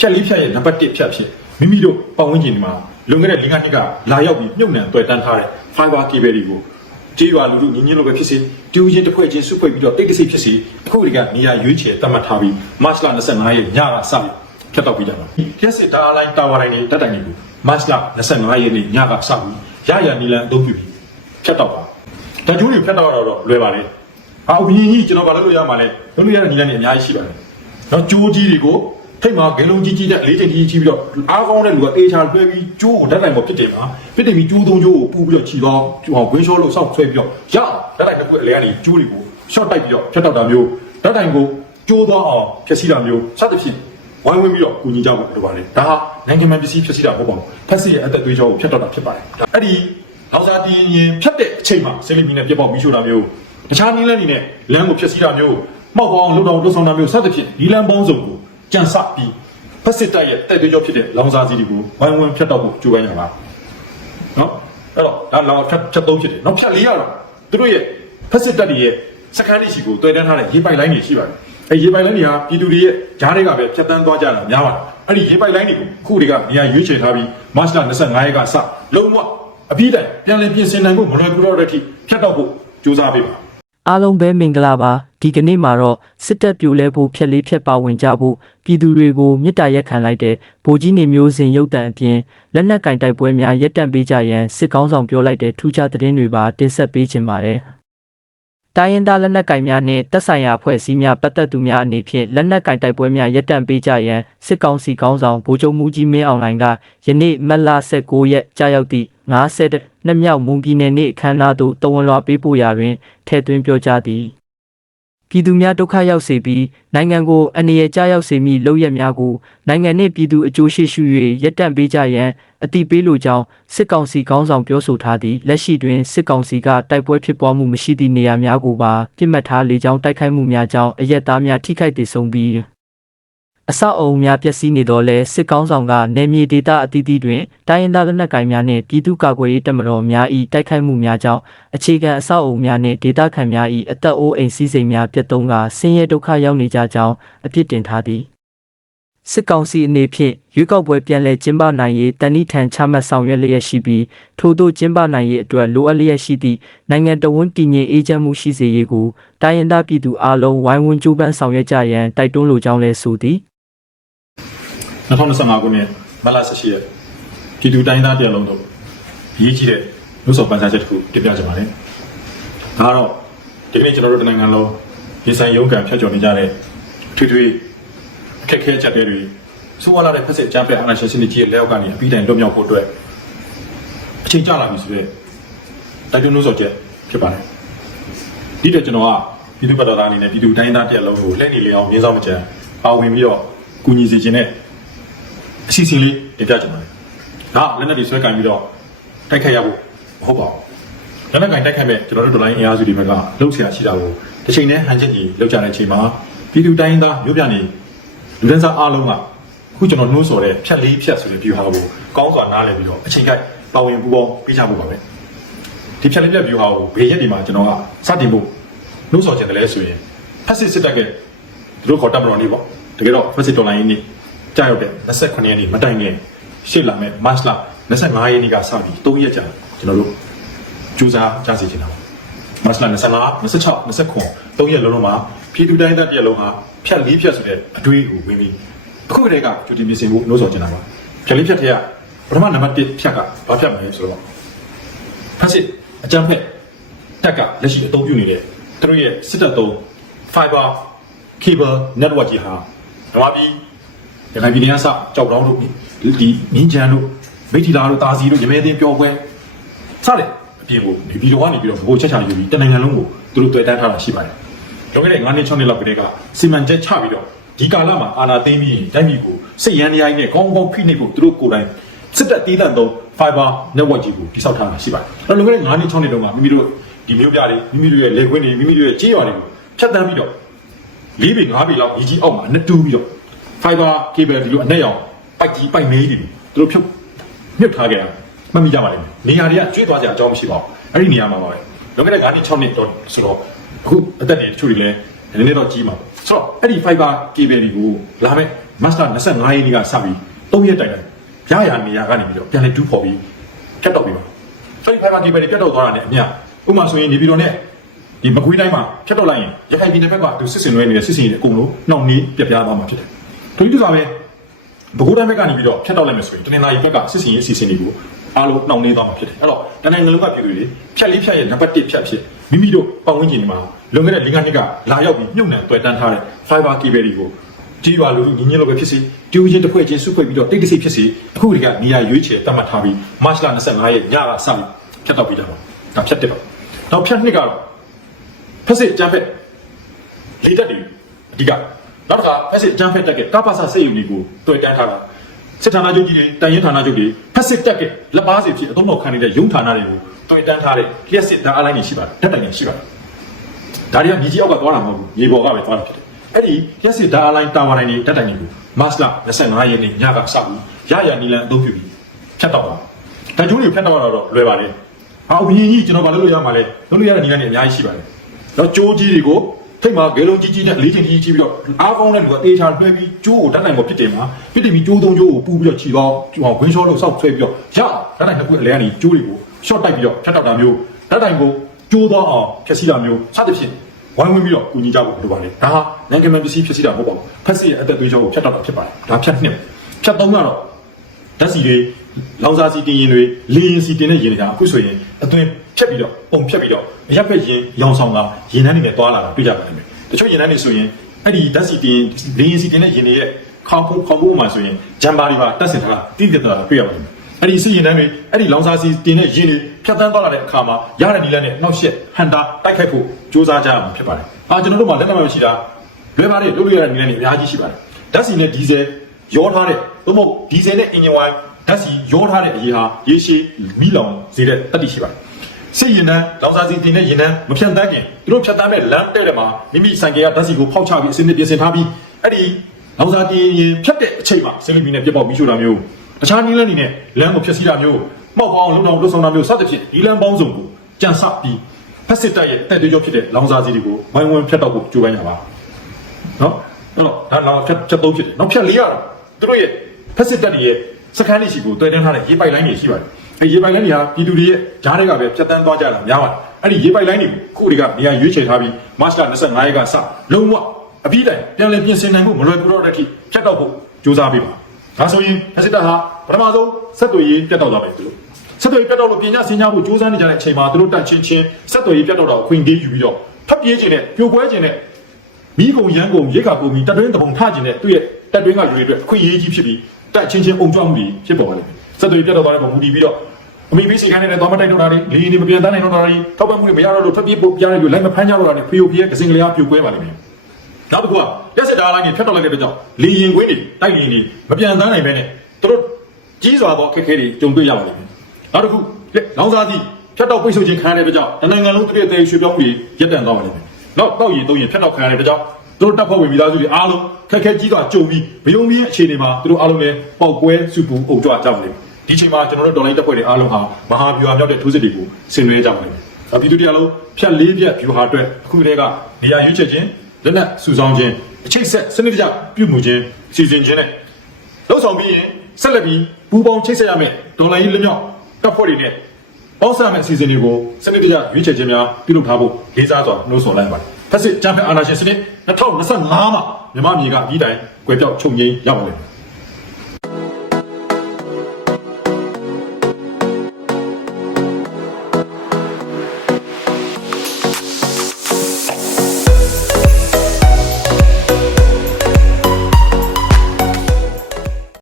ဖြတ်လေးဖြတ်ရဲ့နံပါတ်1ဖြတ်ဖြစ်မိမိတို့ပတ်ဝန်းကျင်ဒီမှာလွန်ခဲ့တဲ့၄နှစ်ကလာရောက်ပြီးမြုပ်နှံတွေ့တန်းထားတဲ့ fiber cable တွေကိုကြေးရွာလူလူညင်ညင်လိုပဲဖြစ်စေတူချင်းတစ်ဖွဲ့ချင်းစုဖွဲ့ပြီးတော့တိတ်တဆိတ်ဖြစ်စေအခုဒီကနေရာရွေးချယ်သတ်မှတ်ထားပြီး March လ25ရက်ညကစပြီးဖြတ်တော့ပြီးကြတာ။ရက်စစ်တားလိုင်းတာဝါတိုင်းနဲ့တက်တိုင်တွေကို March လ25ရက်နေ့ညကစပြီးရရနီလန်အသုံးပြုပြီးဖြတ်တော့ပါ။ဒါကျိုးတွေဖြတ်တော့တော့လွယ်ပါလေ။ဟာအမြင်ကြီးကျွန်တော်ဘာလို့လို့ရမှာလဲ။လုပ်လို့ရတဲ့နီလန်တွေအများကြီးရှိပါတယ်။နော်ကျိုးကြီးတွေကို ထိတ်မှာဂေလုံးကြီးကြီးတဲ့လေးချိန်ကြီးကြီးပြီးတော့အားကောင်းတဲ့လူကအေးချာလွှဲပြီးကျိုးကိုဓာတ်တိုင်ပေါ်ဖြစ်တယ်မှာဖြစ်တယ်ပြီးကျိုးသုံးကျိုးကိုပူပြီးတော့ခြီတော့ဟောဂွင်းရှောလို့စောက်ဆွဲပြီးတော့ရဓာတ်တိုင်တစ်ခုအလဲကနေကျိုးတွေကို short တိုက်ပြီးတော့ဖြတ်တော့တာမျိုးဓာတ်တိုင်ကိုကျိုးသွားအောင်ဖြည့်ဆည်းတာမျိုးစသဖြင့်ဝိုင်းဝန်းပြီးတော့ကူညီကြဖို့လိုပါတယ်ဒါဟာနိုင်ငံမှန်ပစ္စည်းဖြည့်ဆည်းတာမဟုတ်ပါဘူးဖက်စီရဲ့အသက်သွေးကြောကိုဖြတ်တော့တာဖြစ်ပါတယ်အဲ့ဒီလောက်စားတင်းရင်ဖြတ်တဲ့အချိန်မှာစိလိမီနဲ့ပြတ်ပေါက်ပြီးရှို့တာမျိုးတခြားနည်းလမ်းတွေနဲ့လမ်းကိုဖြည့်ဆည်းတာမျိုးမှောက်ပေါင်းလှုပ်တော်လှုပ်ဆောင်တာမျိုးစသဖြင့်ဒီလမ်းပေါင်းစုံကို ကြံစပြီးဖက်စစ်တပ်ရဲ့တက်သွေးကြောဖြစ်တဲ့လောင်စာစီတွေကိုဝိုင်းဝန်းဖြတ်တော့ဖို့ကြိုးပမ်းရပါနော်အဲ့တော့ဒါလောင်ဖြတ်ဖြတ်သုံးဖြစ်တယ်နောက်ဖြတ်လေးရတော့သူတို့ရဲ့ဖက်စစ်တပ်တွေရဲ့စကန်လေးစီကိုတွေ့တန်းထားတဲ့ရေပိုက်လိုင်းတွေရှိပါတယ်အဲရေပိုက်လိုင်းတွေကပြည်သူတွေရဲ့ဂျားတွေကပဲဖြတ်တန်းသွားကြတာများပါတယ်အဲ့ဒီရေပိုက်လိုင်းတွေကိုခုတွေကနေရာရွေးချယ်ထားပြီးမတ်လ25ရက်ကစလုံးဝအပြီးတိုင်ပြန်လည်ပြင်ဆင်နိုင်ဖို့မလွယ်ကူတော့တဲ့အထိဖြတ်တော့ဖို့ကြိုးစားပေးပါအားလုံးပဲမင်္ဂလာပါ ဒီကနေ့မှာတော့စစ်တပ်ပြိုလဲဖို့ဖြက်လေးဖြက်ပါဝင်ကြဖို့ပြည်သူတွေကိုမြစ်တာရက်ခံလိုက်တဲ့ဗိုလ်ကြီးနေမျိုးစဉ်ရုပ်တံအပြင်လက်နက်ကင်တိုက်ပွဲများရက်တန့်ပေးကြရန်စစ်ကောင်းဆောင်ပြောလိုက်တဲ့ထူးခြားသတင်းတွေပါတင်ဆက်ပေးခြင်းပါတယ်တိုင်းရင်းသားလက်နက်ကင်များနှင့်တပ်ဆိုင်ရာအဖွဲ့အစည်းများပတ်သက်သူများအနေဖြင့်လက်နက်ကင်တိုက်ပွဲများရပ်တန့်ပေးကြရန်စစ်ကောင်စီကောင်းဆောင်ဗိုလ်ချုပ်မူကြီးမင်းအောင်လှိုင်ကယနေ့မတ်လ19ရက်ကြာရောက်သည့်90နှစ်မြောက်မွန်ပြည်နယ်နေ့အခမ်းအနားသို့တဝန်လွှာပေးပို့ရာတွင်ထည့်သွင်းပြောကြားသည် ပြည်သူများဒုက္ခရောက်စေပြီးနိုင်ငံကိုအနေရကြရောက်စေမည့်လုပ်ရက်များကိုနိုင်ငံနှင့်ပြည်သူအကျိုးရှိရှု၍ရပ်တန့်ပေးကြရန်အတိပေးလိုကြောင်းစစ်ကောင်စီခေါင်းဆောင်ပြောဆိုထားသည့်လက်ရှိတွင်စစ်ကောင်စီကတိုက်ပွဲဖြစ်ပွားမှုမရှိသည့်နေရာများကိုပါပြစ်မှတ်ထားလေကြောင်းတိုက်ခိုက်မှုများကြောင့်အရက်သားများထိခိုက်ဒေဆုံးပြီး အဆောက်အအုံများပျက်စီးနေတော့လဲစစ်ကောင်းဆောင်ကနေမြေဒေသအသီးသီးတွင်တိုင်းရင်းသားလက်နက်ကိုင်များနှင့်ပြည်သူ့ကာကွယ်ရေးတပ်မတော်များ၏တိုက်ခိုက်မှုများကြောင့်အခြေခံအဆောက်အအုံများနှင့်ဒေသခံများ၏အသက်အိုးအိမ်စည်းစိမ်များပြတ်သုံးကဆင်းရဲဒုက္ခရောက်နေကြကြောင်းအပြစ်တင်ထားသည်စစ်ကောင်စီအနေဖြင့်ရွေးကောက်ပွဲပြန်လည်ကျင်းပနိုင်ရေးတန်တိထန်ချမှတ်ဆောင်ရွက်လျက်ရှိပြီးထို့သို့ကျင်းပနိုင်ရေးအတွက်လိုအပ်လျက်ရှိသည့်နိုင်ငံတော်ဝန်တည်ငြိမ်အေးချမ်းမှုရှိစေရေးကိုတိုင်းရင်းသားပြည်သူအလုံးဝိုင်းဝန်းကြိုးပမ်းဆောင်ရွက်ကြရန်တိုက်တွန်းလိုကြောင်းလည်းဆိုသည် 2025ခုနှစ်မတ်လ18ရက်ပြည်သူတိုင်းသားတရားလုံးတို့အရေးကြီးတဲ့လူဆောင်ပန်းစားချက်တစ်ခုတင်ပြချင်ပါတယ်။ဒါကတော့ဒီကနေ့ကျွန်တော်တို့တနိုင်ငံလုံးရေဆိုင်ရုံးကန်ဖြတ်ကျော်နေကြတဲ့ထွေထွေအခက်အခဲချက်တွေဆိုးဝါးလာတဲ့ဖက်စစ်အကြမ်းဖက်အာဏာရှင်စနစ်ကြီးရဲ့လက်အောက်ကနေအပြီးတိုင်လွတ်မြောက်ဖို့အတွက်အချိန်ကြာလာပြီဆိုတော့တိုက်တွန်းလို့ဆိုချက်ဖြစ်ပါတယ်။ဒီတော့ကျွန်တော်ကပြည်သူ့ဘက်တော်သားအနေနဲ့ပြည်သူတိုင်းသားတရားလုံးကိုလက်နေလေအောင်မြင်းဆောင်မကြံပါဝင်ပြီးတော့ကူညီစီခြင်းနဲ့ အစီအစဉ်လေးတင်ပြချင်ပါတယ်။ဒါလက်နက်တွေဆွဲကင်ပြီးတော့တိုက်ခိုက်ရဖို့မဟုတ်ပါဘူး။လက်နက်ကင်တိုက်ခိုက်မဲ့ကျွန်တော်တို့ဒလိုင်းအင်အားစုတွေဘက်ကလှုပ်ရှားရှိတာကိုတစ်ချိန်နဲ့ဟန်ချက်ကြီးလှုပ်ကြတဲ့အချိန်မှာပြည်သူတိုင်းသားမြို့ပြနေလူဒန်းစားအားလုံးကအခုကျွန်တော်နှိုးဆော်တဲ့ဖြတ်လေးဖြတ်ဆိုတဲ့ view ဟာကိုကောင်းစွာနားလည်ပြီးတော့အချိန်ကိုက်ပါဝင်ပူးပေါင်းပေးကြဖို့ပါပဲ။ဒီဖြတ်လေးဖြတ် view ဟာကိုဘေးရက်ဒီမှာကျွန်တော်ကစတင်ဖို့နှိုးဆော်ခြင်းတယ်လဲဆိုရင်ဖက်စစ်စစ်တပ်ကသူတို့ခေါ်တပ်မတော်နေပေါ့။တကယ်တော့ဖက်စစ်တော်လိုင်းနေ ကြာရောက်တဲ့29ရက်နေ့မတိုင်ခင်ရှေ့လာမဲ့ March လ25ရက်နေ့ကစပြီး3ရက်ကြာကျွန်တော်တို့ကြိုးစားကြစီချင်တာပါ March လ25 26 29 3ရက်လုံးလုံးမှာပြည်သူတိုင်းသားတစ်ရက်လုံးဟာဖြတ်လေးဖြတ်ဆိုတဲ့အတွေးကိုဝင်ပြီးအခုတည်းကကြိုတင်ပြင်ဆင်ဖို့လို့ဆိုချင်တာပါဖြတ်လေးဖြတ်တဲ့ကပထမနံပါတ်1ဖြတ်ကဘာဖြတ်မလဲဆိုတော့ဖက်စစ်အကြမ်းဖက်တက်ကလက်ရှိအသုံးပြုနေတဲ့သူတို့ရဲ့စစ်တပ်သုံး fiber cable network ကြီးဟာဓမ္မပြည် ရခိုင်ပြည်နယ်ကစကြောက်တောင်းတို့ဒီမြင်းချန်တို့မိထီလာတို့တာစီတို့ရမဲသိန်းပျော်ပွဲစတယ်အပြင်ကိုဒီဗီဒီယိုကနေပြီးတော့ဘိုးချက်ချယူပြီးတနိုင်ငံလုံးကိုသူတို့တွေ့တန်းထားတာရှိပါတယ်။လောကတဲ့9နှစ်6နှစ်လောက်ကတည်းကစီမံချက်ချပြီးတော့ဒီကာလမှာအာနာသိမ်းပြီးတိုင်းပြည်ကိုစစ်ရန်ရိုင်းနဲ့ကောင်းကောင်းဖိနှိပ်ဖို့သူတို့ကိုယ်တိုင်စစ်တပ်တီးတန့်သုံး fiber network ကြီးကိုတိစောက်ထားတာရှိပါတယ်။အဲလောကတဲ့9နှစ်6နှစ်တုန်းကမိမိတို့ဒီမျိုးပြတွေမိမိတို့ရဲ့လေခွင်းတွေမိမိတို့ရဲ့ကြေးရွာတွေကိုဖြတ်တန်းပြီးတော့၄ပေ၅ပေလောက်ညီကြီးအောက်မှာနှစ်တူးပြီးတော့ fiber cable ဒီလိုအနက်ရောင်ပိုက်ကြီးပိုက်မေးတွေသူတို့ဖြုတ်မြုပ်ထားကြတာမှတ်မိကြပါလိမ့်မယ်နေရာတွေကကျွေးသွားကြအကြောင်းမရှိပါဘူးအဲ့ဒီနေရာမှာပါပဲလောကတဲ့9နှစ်6နှစ်တော့ဆိုတော့အခုအသက်တွေတချို့တွေလည်းနည်းနည်းတော့ကြီးမှာဆိုတော့အဲ့ဒီ fiber cable တွေကိုလာမဲ့မတ်လ25ရက်နေ့ကစပြီး3ရက်တိုင်တိုင်ရရနေရကနေပြီးတော့ပြန်လေတူးဖော်ပြီးဖြတ်တော့ပြီးပါအဲ့ဒီဖိုင်ဘာကေဘယ်တွေဖြတ်တော့သွားတာနဲ့အမြဥပမာဆိုရင်နေပြီးတော့ねဒီမကွေးတိုင်းမှာဖြတ်တော့လိုက်ရင်ရခိုင်ပြည်နယ်ဘက်ကသူစစ်စင်လွဲနေတဲ့စစ်စင်တွေအကုန်လုံးနှောင့်နှေးပြပြသွားမှာဖြစ်တယ်။ ဒီလိုတူစားပဲဘကိုးတိုင်းဘက်ကနေပြီးတော့ဖြတ်တော့လိုက်မယ်ဆိုရင်တနင်္လာရီဘက်ကစစ်စင်ရေးအစီအစဉ်တွေကိုအားလုံးနှောင့်နှေးသွားမှာဖြစ်တယ်။အဲ့တော့တနင်္ဂနွေလုံးကပြည်သူတွေဖြတ်လေးဖြတ်ရဲ့နံပါတ်1ဖြတ်ဖြစ်မိမိတို့ပတ်ဝန်းကျင်ဒီမှာလွန်ခဲ့တဲ့၄နှစ်ကလာရောက်ပြီးမြုပ်နှံတွေ့တန်းထားတဲ့ fiber cable တွေကိုကြီးရွာလူလူညီညွတ်လို့ပဲဖြစ်စေတူးချင်းတစ်ဖွဲ့ချင်းစုဖွဲ့ပြီးတော့တိတ်တဆိတ်ဖြစ်စေအခုဒီကနေရာရွေးချယ်တတ်မှတ်ထားပြီးမတ်လ25ရက်ညကစပြီးဖြတ်တော့ပြီးတော့ဒါဖြတ်တက်တော့နောက်ဖြတ်နှစ်ကတော့ဖက်စစ်ကြမ်းဖက်လေတက်တွေအဓိက နောက်တစ်ခါဖက်စစ်ကြမ်းဖက်တက်ကကပ္ပစစိတ်ယူတွေကိုတွေ့တန်းထားတာစစ်ဌာနချုပ်ကြီးတွေတိုင်ရင်ဌာနချုပ်တွေဖက်စစ်တက်ကလက်ပါစီဖြစ်အသုံးတော်ခံနေတဲ့ရုံးဌာနတွေကိုတွေ့တန်းထားတဲ့လျှက်စစ်ဓာတ်အလိုင်းတွေရှိပါတယ်ဓာတ်တိုင်တွေရှိပါတယ်ဒါတွေကမြေကြီးအောက်ကသွားတာမဟုတ်ဘူးမြေပေါ်ကပဲသွားတာဖြစ်တယ်အဲ့ဒီရက်စစ်ဓာတ်အလိုင်းတာဝါတိုင်းတွေတက်တိုင်တွေကိုမတ်လ25ရက်နေ့ညကစပြီးရရနီလန်အသုံးပြုပြီးဖြတ်တော့တာဒါကျိုးတွေဖြတ်တော့တော့လွယ်ပါလေဟာအဘင်းကြီးကျွန်တော်ဘာလုပ်လို့ရမှာလဲလုပ်လို့ရတဲ့နီလန်တွေအများကြီးရှိပါတယ်တော့ကျိုးကြီးတွေကို ထိတ်မှာဂေလုံးကြီးကြီးနဲ့လေးချင်းကြီးကြီးပြီးတော့အားကောင်းတဲ့လူကတေချာလွှဲပြီးကျိုးကိုဓာတ်တိုင်ပေါ်ပြစ်တင်မှာပြစ်တင်ပြီးကျိုးသုံးကျိုးကိုပူပြီးတော့ခြီတော့ဟောဂွင်းရှောလို့စောက်ဆွဲပြီးတော့ရဓာတ်တိုင်တစ်ခုအလဲကနေကျိုးတွေကို short တိုက်ပြီးတော့ဖြတ်တော့တာမျိုးဓာတ်တိုင်ကိုကျိုးတော့အောင်ဖြတ်စီတာမျိုးစသဖြင့်ဝိုင်းဝန်းပြီးတော့ကူညီကြဖို့လိုပါလေဒါဟာနိုင်ငံမှန်ပစ္စည်းဖြစ်စီတာမဟုတ်ပါဘူးဖက်စီရဲ့အသက်သွေးကြောကိုဖြတ်တော့တာဖြစ်ပါတယ်ဒါဖြတ်နှစ်ဖြတ်သုံးကတော့ဓာတ်စီတွေ လောင်စာစီတင်ရင်တွေလေရင်စီတင်တဲ့ရင်တွေကအခုဆိုရင်အသွင်ဖြတ်ပြီးတော့ပုံဖြတ်ပြီးတော့အရက်ဖက်ရင်ရောင်ဆောင်တာရင်နှန်းတွေနဲ့တွာလာတာတွေ့ကြပါလိမ့်မယ်တချို့ရင်နှန်းတွေဆိုရင်အဲ့ဒီဓာတ်စီတင်လေရင်စီတင်တဲ့ရင်တွေရဲ့ခေါင်းဖုံးခေါင်းဖုံးမှာဆိုရင်ဂျမ်ဘာတွေပါတက်ဆင်ထားတာတိတိကျကျတွေ့ရပါလိမ့်မယ်အဲ့ဒီစီရင်နှန်းတွေအဲ့ဒီလောင်စာစီတင်တဲ့ရင်တွေဖြတ်တန်းသွားလာတဲ့အခါမှာရတဲ့ဒီလန်းနဲ့နှောက်ရှက်ဟန်တာတိုက်ခိုက်ဖို့စူးစမ်းကြရမှာဖြစ်ပါတယ်။အာကျွန်တော်တို့မှာလက်နက်မှမရှိတာလွယ်ပါတယ်လုပ်လို့ရတဲ့ဒီလန်းတွေအများကြီးရှိပါတယ်။ဓာတ်စီနဲ့ဒီဇယ်ရောထားတဲ့သို့မဟုတ်ဒီဇယ်နဲ့အင်ဂျင်ဝိုင်း ဓာတ်စီရောထားတဲ့အရေးဟာရေရှည်မိလောင်စေတဲ့တတ်တည်ရှိပါတယ်။စစ်ရင်နှန်းလောင်စာစီတင်တဲ့ရင်နှန်းမဖြတ်တန်းခင်သူတို့ဖြတ်တန်းမဲ့လမ်းတဲ့တဲ့မှာမိမိဆိုင်ကယ်ကဓာတ်စီကိုဖောက်ချပြီးအစင်းနဲ့ပြင်ဆင်ထားပြီးအဲ့ဒီလောင်စာတင်ရင်ဖြတ်တဲ့အချိန်မှာဆင်းလီပီနဲ့ပြတ်ပေါက်ပြီးရှို့တာမျိုးတခြားနည်းလမ်းတွေနဲ့လမ်းကိုဖျက်ဆီးတာမျိုးမှောက်ပေါင်းလုံအောင်လှုပ်ဆောင်တာမျိုးစသဖြင့်ဒီလမ်းပေါင်းစုံကိုကြံစပြီးဖက်စစ်တပ်ရဲ့တက်သေးကြောဖြစ်တဲ့လောင်စာစီတွေကိုဝိုင်းဝန်းဖြတ်တော့ဖို့ကြိုးပမ်းကြပါနော်အဲ့တော့ဒါနောက်ဖြတ်ဖြတ်သုံးဖြစ်တယ်နောက်ဖြတ်လေးရတော့သူတို့ရဲ့ဖက်စစ်တပ်တွေရဲ့ စခန်းလေးရှိကိုတွေ့တင်းထားတဲ့ရေးပိုက်လိုင်းတွေရှိပါတယ်အဲရေးပိုက်လိုင်းတွေဟာပြည်သူတွေရဲ့ဂျားတွေကပဲဖြတ်တန်းသွားကြတာများပါတယ်အဲ့ဒီရေးပိုက်လိုင်းတွေကိုခုတွေကနေရာရွေးချယ်ထားပြီးမတ်လ25ရက်ကစလုံးဝအပြီးတိုင်ပြန်လည်ပြင်ဆင်နိုင်ဖို့မလွယ်ကူတော့တဲ့အထိဖြတ်တော့ဖို့ကြိုးစားပေးပါဒါဆိုရင်ဖက်စစ်တပ်ဟာပထမဆုံးဆက်သွယ်ရေးပြတ်တော့သွားပြီသူတို့ဆက်သွယ်ရေးပြတ်တော့လို့ပညာစင်ကြဖို့စူးစမ်းနေကြတဲ့အချိန်မှာသူတို့တန့်ချင်းချင်းဆက်သွယ်ရေးပြတ်တော့တော့ခွင့်သေးယူပြီးတော့ဖတ်ပြေးခြင်းနဲ့ပြိုကွဲခြင်းနဲ့မိကုံရန်ကုန်ရိတ်ခါပုံပြီးတက်တွင်းတပုံထခြင်းနဲ့သူ့ရဲ့တက်တွင်းကလူတွေအတွက်အခွင့်အရေးကြီးဖြစ်ပြီး တန့်ချင်းချင်းအုံကြွမှုတွေဖြစ်ပေါ်ပါလိမ့်မယ်ဆက်သွယ်ရေးပြတ်တော့တဲ့ပုံမူတည်ပြီးတော့အမိပေးစီခိုင်းနေတဲ့သွားမတိုက်တော့တာတွေလေရင်တွေမပြန်တန်းနိုင်တော့တာတွေထောက်ပံ့မှုတွေမရတော့လို့ဖတ်ပြေးပုံပြားတွေလိုက်မဖမ်းကြတော့တာတွေဖီယိုဖီရဲ့ကစင်ကလေးအားပြိုကွဲပါလိမ့်မယ်နောက်တစ်ခုကရက်စက်တားလိုင်းတွေဖြတ်တော့လိုက်တဲ့အတွက်ကြောင့်လေရင်ကွင်းတွေတိုက်လေရင်တွေမပြန်တန်းနိုင်ပဲနဲ့သူတို့ကြီးစွာသောအခက်အခဲတွေကြုံတွေ့ရပါလိမ့်မယ်နောက်တစ်ခုလောင်စာသည့်ဖြတ်တော့ပိတ်ဆို့ခြင်းခံရတဲ့အတွက်ကြောင့်တနိုင်ငံလုံးတရက်တည်းရွှေပြောင်းမှုတွေရပ်တန့်သွားပါလိမ့်မယ်။နောက်တော့ရင်တော့ရင်ဖြတ်တော့ခံရတဲ့အတွက်ကြောင့် သူတို့တပ်ဖွဲ့ဝင်မိသားစုတွေအားလုံးခက်ခဲကြီးစွာကြုံပြီးဘယုံမင်းအခြေအနေမှာသူတို့အားလုံးလည်းပေါက်ကွဲစုပူအုပ်ကြွကြပါလိမ့်မယ်။ဒီချိန်မှာကျွန်တော်တို့ဒေါ်လာတပ်ဖွဲ့တွေအားလုံးဟာမဟာဗျူဟာမြောက်တဲ့ထိုးစစ်တွေကိုဆင်နွှဲကြပါလိမ့်မယ်။အပြည်သူတရားလုံးဖြတ်လေးဖြတ်ဗျူဟာအတွက်အခုတည်းကနေရာရွေးချယ်ခြင်းလက်နက်စုဆောင်းခြင်းအချိတ်ဆက်စနစ်တကျပြုမှုခြင်းစီစဉ်ခြင်းနဲ့လောက်ဆောင်ပြီးရင်ဆက်လက်ပြီးပူပေါင်းချိတ်ဆက်ရမယ်ဒေါ်လာကြီးလက်မြောက်တပ်ဖွဲ့တွေနဲ့ပေါင်းစပ်မယ့်အစီအစဉ်တွေကိုစနစ်တကျရွေးချယ်ခြင်းများပြုလုပ်ထားဖို့လေးစားစွာနှိုးဆော်လိုက်ပါတယ်။ဖက်စစ်ဂျမ်ဖက်အာနာရှင်စနစ် 2025မှာမြန်မာပြည်ကအပြီးတိုင်ကွယ်ပြောက်ချုပ်ငြိမ်းရပါလိမ့်မယ်